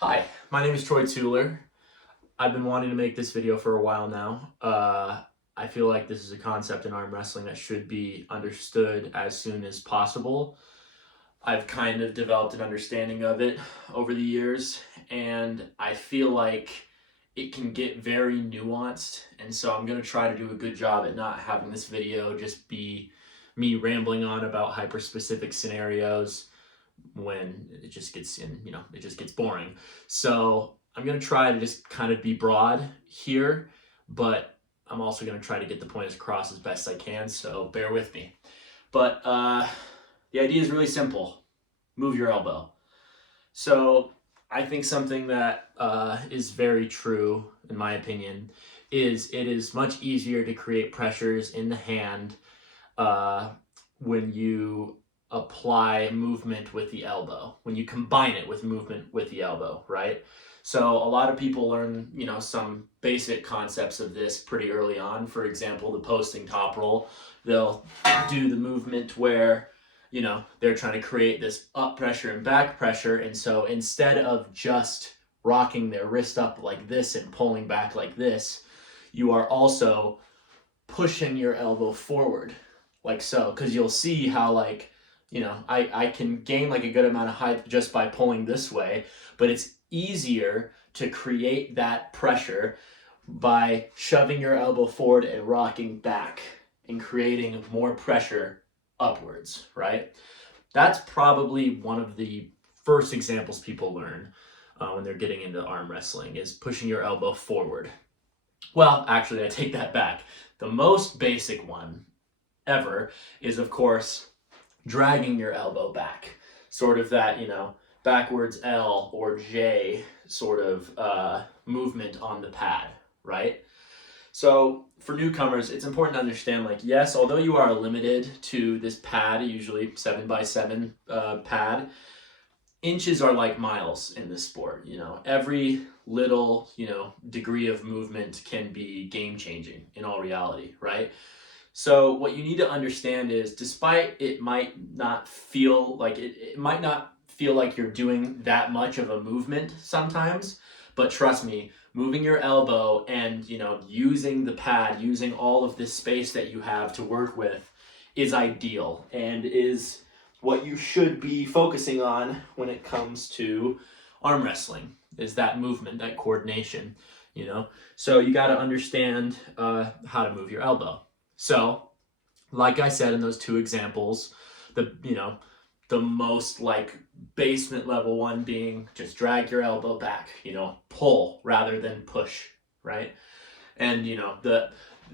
Hi, my name is Troy Tueller. I've been wanting to make this video for a while now. I feel like this is a concept in arm wrestling that should be understood as soon as possible. I've kind of developed an understanding of it over the years, and I feel like it can get very nuanced. And so I'm going to try to do a good job at not having this video just be me rambling on about hyper-specific scenarios when it just gets it just gets boring. So I'm going to try to just kind of be broad here, but I'm also going to try to get the point across as best I can, so bear with me. But the idea is really simple. Move your elbow. So I think something that is very true, in my opinion, is it is much easier to create pressures in the hand when you apply movement with the elbow, when you combine it with movement with the elbow, right? So a lot of people learn, some basic concepts of this pretty early on. For example, the posting top roll, they'll do the movement where, they're trying to create this up pressure and back pressure. And so instead of just rocking their wrist up like this and pulling back like this, you are also pushing your elbow forward like so, because you'll see how I can gain like a good amount of height just by pulling this way, but it's easier to create that pressure by shoving your elbow forward and rocking back and creating more pressure upwards, right? That's probably one of the first examples people learn when they're getting into arm wrestling, is pushing your elbow forward. Well, actually, I take that back. The most basic one ever is, of course, dragging your elbow back, sort of that, backwards L or J sort of movement on the pad, right? So for newcomers, it's important to understand, yes, although you are limited to this pad, usually 7x7 pad, inches are like miles in this sport. Every little, degree of movement can be game changing in all reality, right? So what you need to understand is, despite it might not feel like it might not feel like you're doing that much of a movement sometimes, but trust me, moving your elbow and, using the pad, using all of this space that you have to work with is ideal and is what you should be focusing on when it comes to arm wrestling, is that movement, that coordination, So you got to understand how to move your elbow. So, like I said in those two examples, the most basement level one being just drag your elbow back, pull rather than push, right? And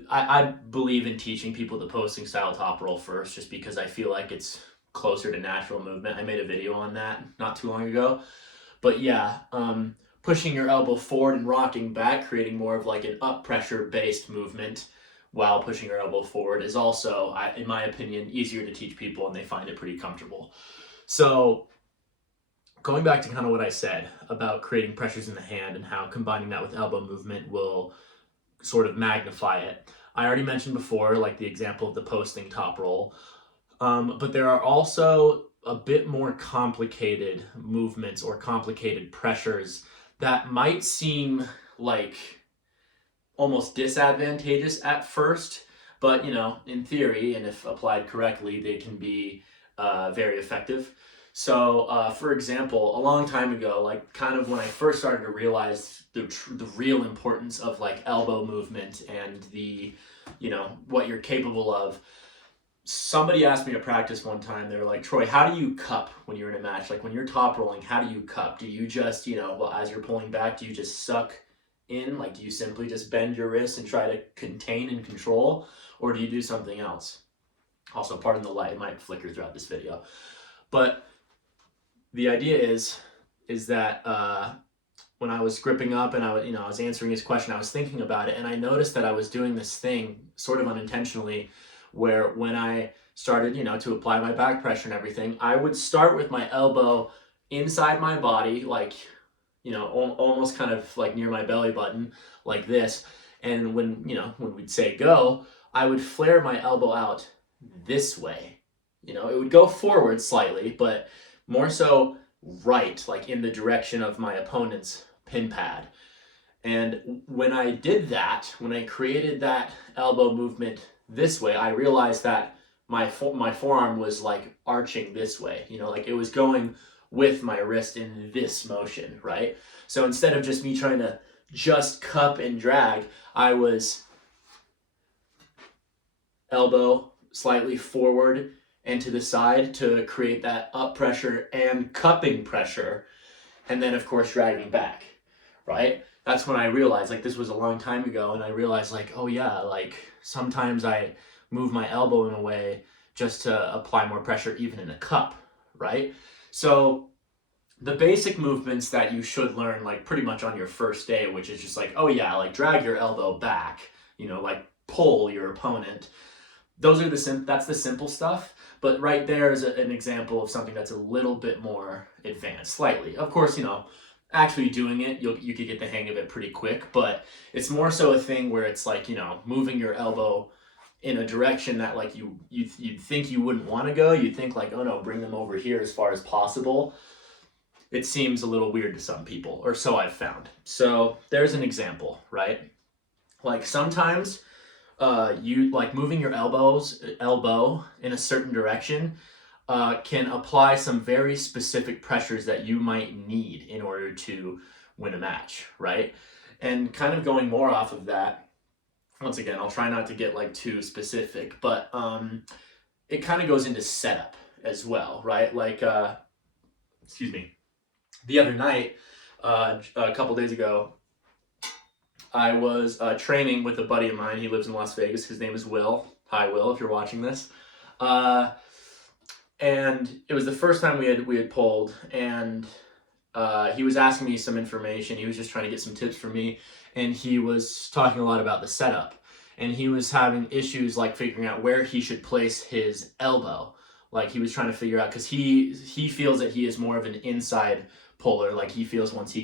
I believe in teaching people the posting style top roll first, just because I feel like it's closer to natural movement. I made a video on that not too long ago. But yeah, pushing your elbow forward and rocking back, creating more of an up pressure based movement while pushing your elbow forward, is also, in my opinion, easier to teach people, and they find it pretty comfortable. So going back to kind of what I said about creating pressures in the hand and how combining that with elbow movement will sort of magnify it. I already mentioned before, the example of the posting top roll, but there are also a bit more complicated movements or complicated pressures that might seem like almost disadvantageous at first, but in theory, and if applied correctly, they can be very effective. So for example, a long time ago, kind of when I first started to realize the real importance of elbow movement and the what you're capable of, somebody asked me to practice one time. They were like, Troy, how do you cup when you're in a match? When you're top rolling, how do you cup? Do you just, as you're pulling back, do you just suck in? Do you simply just bend your wrist and try to contain and control? Or do you do something else? Also, pardon the light, it might flicker throughout this video. But the idea is that when I was gripping up and I was answering his question, I was thinking about it, and I noticed that I was doing this thing sort of unintentionally, where when I started, to apply my back pressure and everything, I would start with my elbow inside my body, almost kind of near my belly button, like this. And when we'd say go, I would flare my elbow out this way. It would go forward slightly, but more so right, like in the direction of my opponent's pin pad. And when I did that, when I created that elbow movement this way, I realized that my forearm was like arching this way, you know, like it was going with my wrist in this motion, right? So instead of just me trying to just cup and drag, I was elbow slightly forward and to the side to create that up pressure and cupping pressure, and then of course dragging back, right? That's when I realized, like, this was a long time ago, and I realized, like, oh yeah, like sometimes I move my elbow in a way just to apply more pressure even in a cup, right? So the basic movements that you should learn, like pretty much on your first day, which is just like, oh yeah, like drag your elbow back, you know, like pull your opponent. Those are that's the simple stuff. But right there is an example of something that's a little bit more advanced, slightly. Of course, you know, actually doing it, you could get the hang of it pretty quick, but it's more so a thing where it's like, you know, moving your elbow in a direction that like you'd think you wouldn't want to go. You'd think like, oh no, bring them over here as far as possible. It seems a little weird to some people, or so I've found. So there's an example, right? Like sometimes you like moving your elbow in a certain direction can apply some very specific pressures that you might need in order to win a match, right? And kind of going more off of that, once again, I'll try not to get like too specific, but it kind of goes into setup as well, right? Like, excuse me, the other night, a couple days ago, I was training with a buddy of mine. He lives in Las Vegas. His name is Will. Hi, Will, if you're watching this. And it was the first time we had pulled, and he was asking me some information. He was just trying to get some tips from me, and he was talking a lot about the setup. And he was having issues like figuring out where he should place his elbow. Like he was trying to figure out, because he feels that he is more of an inside puller. Like he feels once he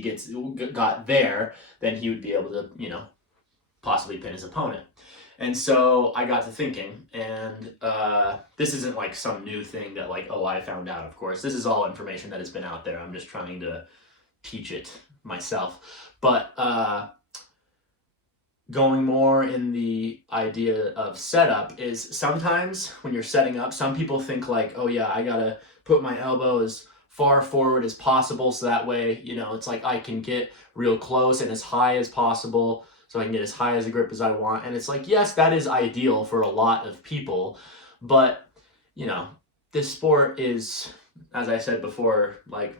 got there, then he would be able to, you know, possibly pin his opponent. And so I got to thinking, and this isn't like some new thing that like, oh, I found out, of course. This is all information that has been out there. I'm just trying to teach it myself. But going more in the idea of setup is sometimes when you're setting up, some people think like, oh yeah, I gotta put my elbow as far forward as possible so that way, you know, it's like I can get real close and as high as possible so I can get as high as a grip as I want. And it's like, yes, that is ideal for a lot of people, but you know, this sport is, as I said before, like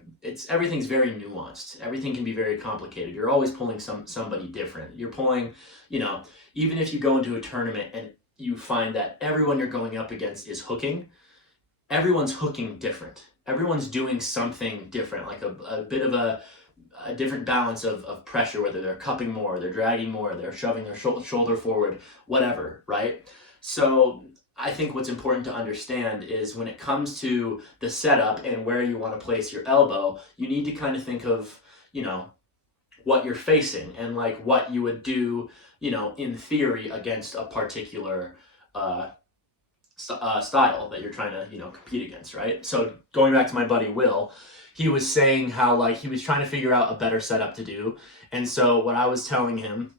everything's very nuanced. Everything can be very complicated. You're always pulling somebody different. You're pulling, you know, even if you go into a tournament and you find that everyone you're going up against is hooking, everyone's hooking different. Everyone's doing something different, like a bit of a different balance of pressure, whether they're cupping more, they're dragging more, they're shoving their shoulder forward, whatever, right? So I think what's important to understand is when it comes to the setup and where you want to place your elbow, you need to kind of think of, you know, what you're facing and like what you would do, you know, in theory against a particular style that you're trying to, you know, compete against, right? So going back to my buddy Will, he was saying how like he was trying to figure out a better setup to do. And so what I was telling him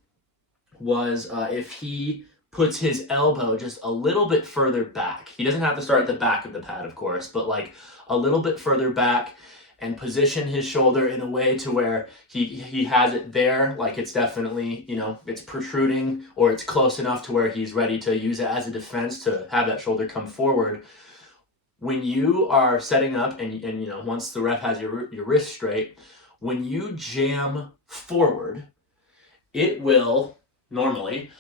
was if he puts his elbow just a little bit further back, he doesn't have to start at the back of the pad, of course, but like a little bit further back, and position his shoulder in a way to where he has it there, like it's definitely, you know, it's protruding or it's close enough to where he's ready to use it as a defense to have that shoulder come forward. When you are setting up and you know, once the ref has your wrist straight, when you jam forward, it will normally,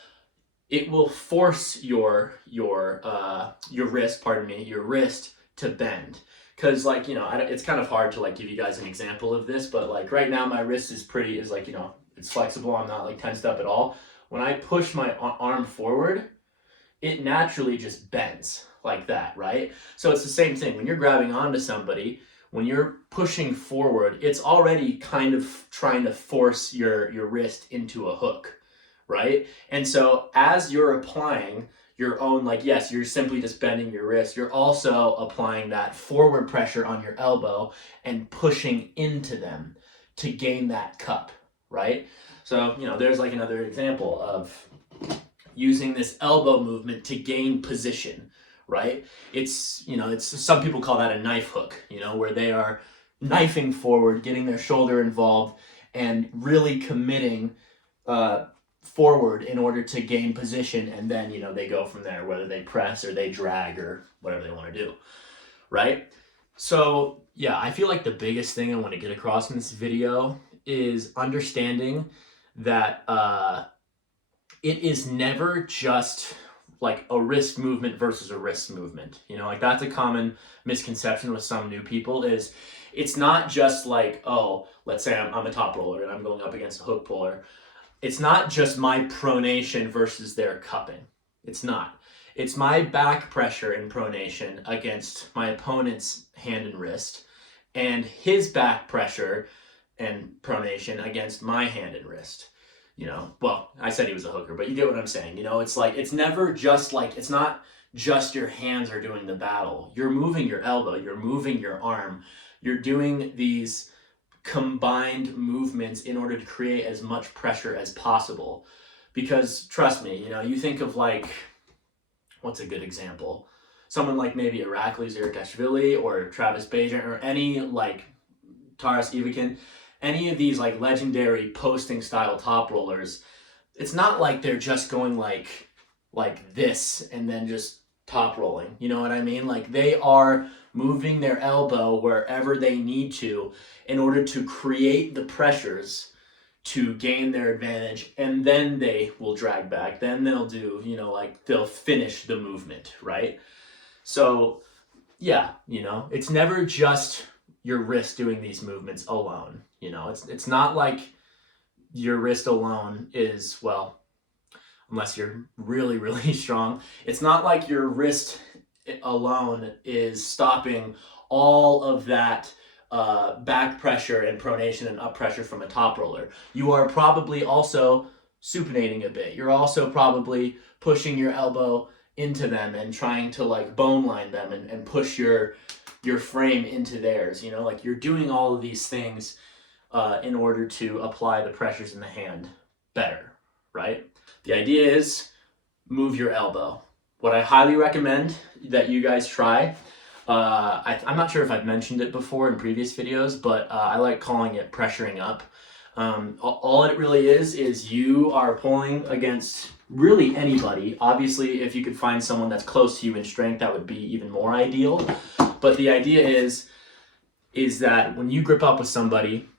it will force your wrist, your wrist to bend. Because like, you know, it's kind of hard to like give you guys an example of this, but like right now my wrist is like, you know, it's flexible. I'm not like tensed up at all. When I push my arm forward, it naturally just bends like that, right? So it's the same thing. When you're grabbing onto somebody, when you're pushing forward, it's already kind of trying to force your wrist into a hook, right? And so as you're applying your own, like, yes, you're simply just bending your wrist. You're also applying that forward pressure on your elbow and pushing into them to gain that cup, right? So, there's like another example of using this elbow movement to gain position, right? It's some people call that a knife hook, where they are knifing forward, getting their shoulder involved, and really committing forward in order to gain position, and then they go from there, whether they press or they drag or whatever they want to do, right? So yeah, I feel like the biggest thing I want to get across in this video is understanding that it is never just like a wrist movement versus a wrist movement. Like that's a common misconception with some new people is it's not just like, oh, let's say I'm a top roller and I'm going up against a hook puller. It's not just my pronation versus their cupping. It's not. It's my back pressure and pronation against my opponent's hand and wrist, and his back pressure and pronation against my hand and wrist. Well, I said he was a hooker, but you get what I'm saying. It's like, it's never just like, it's not just your hands are doing the battle. You're moving your elbow, you're moving your arm, you're doing these combined movements in order to create as much pressure as possible. Because trust me, you think of like, what's a good example? Someone like maybe Irakli Zirikashvili or Travis Bajan or any like Taras Ivakin, any of these like legendary posting style top rollers, it's not like they're just going like this and then just top rolling. You know what I mean? Like they are moving their elbow wherever they need to in order to create the pressures to gain their advantage, and then they will drag back. Then they'll do, like they'll finish the movement, right? So yeah, it's never just your wrist doing these movements alone. It's not like your wrist alone is, well, unless you're really, really strong, it's not like your wrist alone is stopping all of that back pressure and pronation and up pressure from a top roller. You are probably also supinating a bit. You're also probably pushing your elbow into them and trying to like bone line them and push your frame into theirs. Like you're doing all of these things in order to apply the pressures in the hand better, right? The idea is move your elbow. What I highly recommend that you guys try, I'm not sure if I've mentioned it before in previous videos, but I like calling it pressuring up. All it really is you are pulling against really anybody. Obviously, if you could find someone that's close to you in strength, that would be even more ideal. But the idea is that when you grip up with somebody,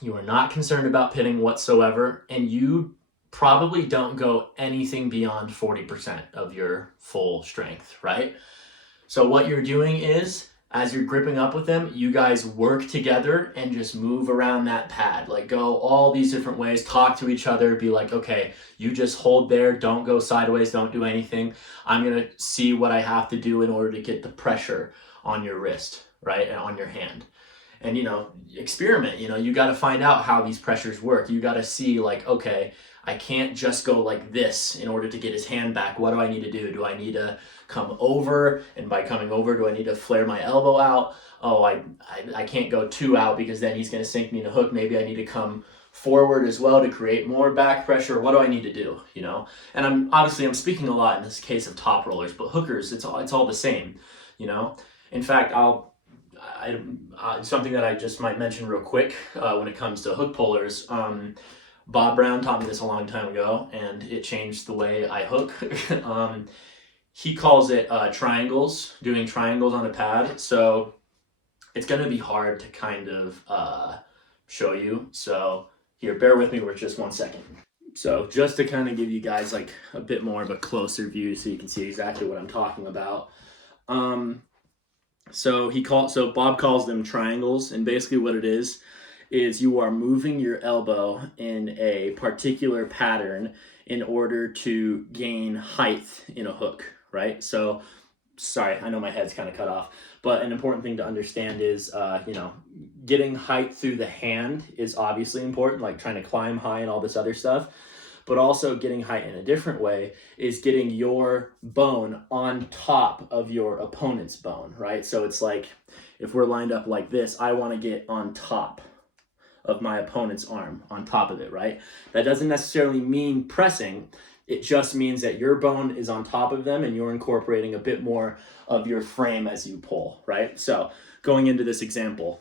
you are not concerned about pitting whatsoever, and you probably don't go anything beyond 40% of your full strength, right? So what you're doing is, as you're gripping up with them, you guys work together and just move around that pad. Like go all these different ways, talk to each other, be like, okay, you just hold there, don't go sideways, don't do anything. I'm gonna see what I have to do in order to get the pressure on your wrist, right, and on your hand. And experiment. You got to find out how these pressures work. You got to see like, okay, I can't just go like this in order to get his hand back. What do I need to do? Do I need to come over? And by coming over, do I need to flare my elbow out? Oh, I can't go too out because then he's going to sink me in a hook. Maybe I need to come forward as well to create more back pressure. What do I need to do? And I'm speaking a lot in this case of top rollers, but hookers, it's all the same. In fact, something that I just might mention real quick when it comes to hook pullers. Bob Brown taught me this a long time ago, and it changed the way I hook. He calls it triangles, doing triangles on a pad. So it's going to be hard to kind of show you. So here, bear with me for just 1 second. So just to kind of give you guys like a bit more of a closer view so you can see exactly what I'm talking about. So Bob calls them triangles, and basically what it is you are moving your elbow in a particular pattern in order to gain height in a hook, right? So, sorry, I know my head's kind of cut off, but an important thing to understand is, getting height through the hand is obviously important, like trying to climb high and all this other stuff. but also getting height in a different way is getting your bone on top of your opponent's bone, right? So it's like, if we're lined up like this, I want to get on top of my opponent's arm, on top of it, right? That doesn't necessarily mean pressing. It just means that your bone is on top of them and you're incorporating a bit more of your frame as you pull, right? So going into this example,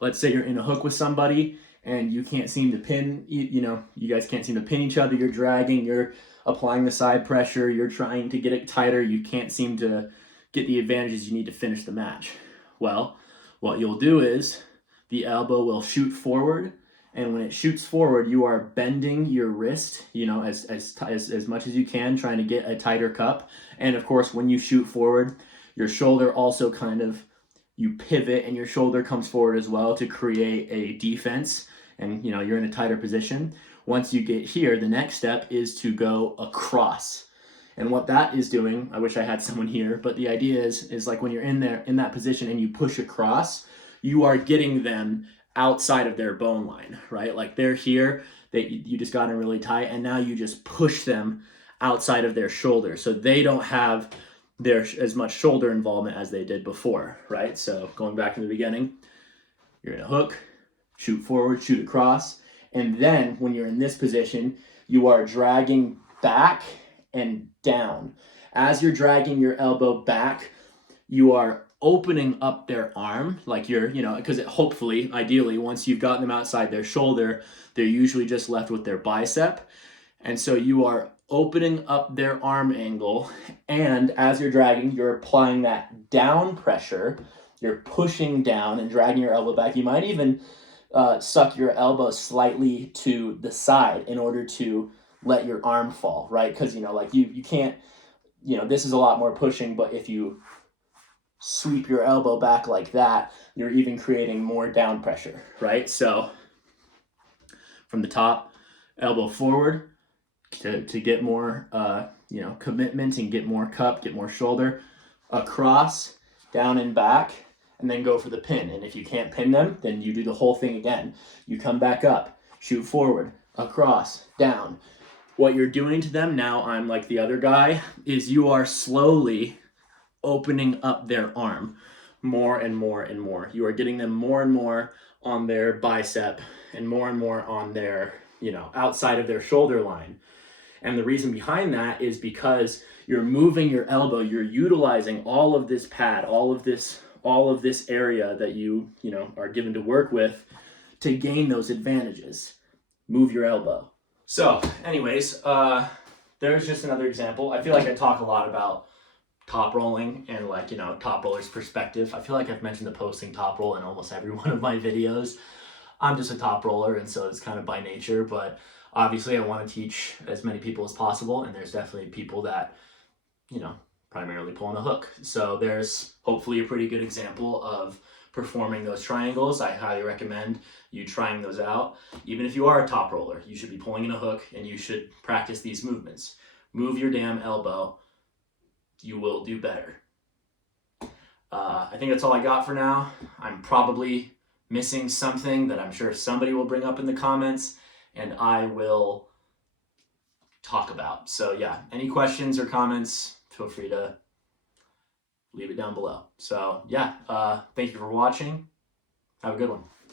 let's say you're in a hook with somebody and you can't seem to pin, you guys can't seem to pin each other. You're dragging, you're applying the side pressure, you're trying to get it tighter. You can't seem to get the advantages you need to finish the match. Well, what you'll do is the elbow will shoot forward, and when it shoots forward, you are bending your wrist, as much as you can, trying to get a tighter cup. And of course, when you shoot forward, your shoulder also you pivot and your shoulder comes forward as well to create a defense, and you're in a tighter position. Once you get here, the next step is to go across. And what that is doing, I wish I had someone here, but the idea is like when you're in that position and you push across, you are getting them outside of their bone line, right? Like they're here, you just got them really tight, and now you just push them outside of their shoulder, so they don't have as much shoulder involvement as they did before, right? So going back to the beginning, you're in a hook, shoot forward, shoot across, and then when you're in this position, you are dragging back and down. As you're dragging your elbow back, you are opening up their arm, like because hopefully, ideally, once you've gotten them outside their shoulder, they're usually just left with their bicep. And so you are opening up their arm angle, and as you're dragging, you're applying that down pressure. You're pushing down and dragging your elbow back. You might even suck your elbow slightly to the side in order to let your arm fall, right? Because you can't, this is a lot more pushing, but if you sweep your elbow back like that, you're even creating more down pressure, right? So from the top, elbow forward to get more commitment and get more cup, get more shoulder, across, down and back, and then go for the pin. And if you can't pin them, then you do the whole thing again. You come back up, shoot forward, across, down. What you're doing to them, now I'm like the other guy, is you are slowly opening up their arm more and more and more. You are getting them more and more on their bicep and more on their, outside of their shoulder line. And the reason behind that is because you're moving your elbow, you're utilizing all of this pad, all of this area that you are given to work with to gain those advantages. Move your elbow. So anyways, there's just another example. I feel like I talk a lot about top rolling and top roller's perspective. I feel like I've mentioned the posting top roll in almost every one of my videos. I'm just a top roller, and so it's kind of by nature, but obviously I want to teach as many people as possible, and there's definitely people that, primarily pull on a hook. So there's hopefully a pretty good example of performing those triangles. I highly recommend you trying those out. Even if you are a top roller, you should be pulling in a hook and you should practice these movements. Move your damn elbow. You will do better. I think that's all I got for now. I'm probably missing something that I'm sure somebody will bring up in the comments and I will talk about. So yeah, any questions or comments, feel free to leave it down below. So yeah, thank you for watching. Have a good one.